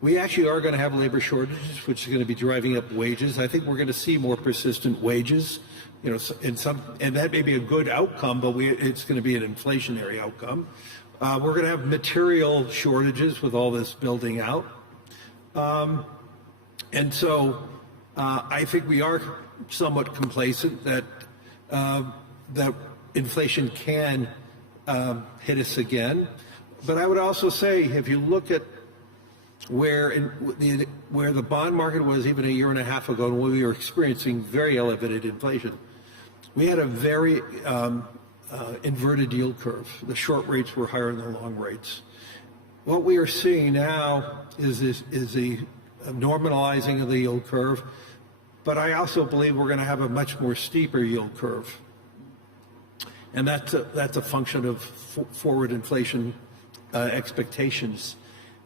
We actually are going to have labor shortages, which is going to be driving up wages. I think we're going to see more persistent wages, you know, and that may be a good outcome, but it's going to be an inflationary outcome. We're going to have material shortages with all this building out, and so I think we are somewhat complacent that that inflation can hit us again. But I would also say, if you look at where the bond market was even a year and a half ago, when we were experiencing very elevated inflation, we had a very inverted yield curve. The short rates were higher than the long rates. What we are seeing now is a normalizing of the yield curve, but I also believe we're going to have a much more steeper yield curve, and that's a function of forward inflation expectations.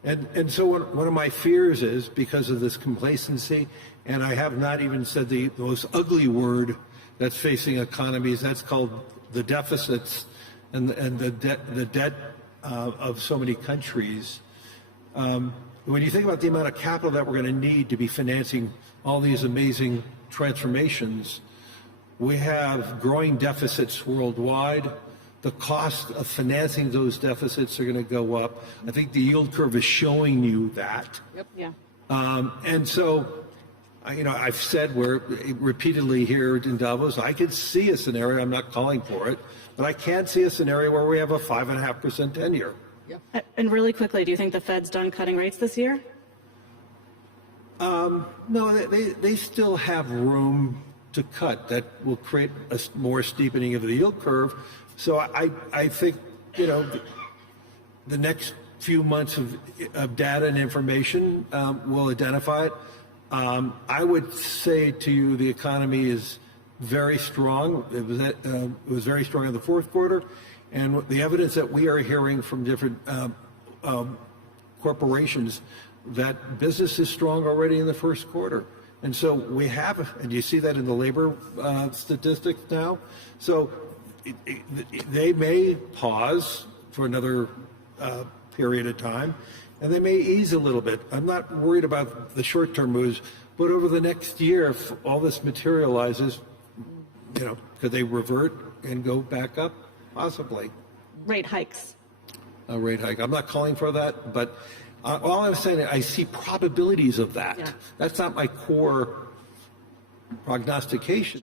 And so one of my fears is, because of this complacency, and I have not even said the most ugly word that's facing economies, that's called the deficits and the debt of so many countries. When you think about the amount of capital that we're going to need to be financing all these amazing transformations, we have growing deficits worldwide. The cost of financing those deficits are going to go up. I think the yield curve is showing you that. Yep. Yeah. And so, you know, I've said repeatedly here in Davos, I could see a scenario, I'm not calling for it, but I can't see a scenario where we have a 5.5% 10-year. Yep. And really quickly, do you think the Fed's done cutting rates this year? No, they still have room to cut that will create a more steepening of the yield curve. So I think, you know, the next few months of data and information will identify it. I would say to you the economy is very strong. It was very strong in the fourth quarter, and the evidence that we are hearing from different corporations that business is strong already in the first quarter. And so we have, and you see that in the labor statistics now. So they may pause for another period of time, and they may ease a little bit. I'm not worried about the short-term moves, but over the next year, if all this materializes, you know, could they revert and go back up? Possibly. Rate hikes. A rate hike. I'm not calling for that, but all I'm saying, I see probabilities of that. Yeah. That's not my core prognostication.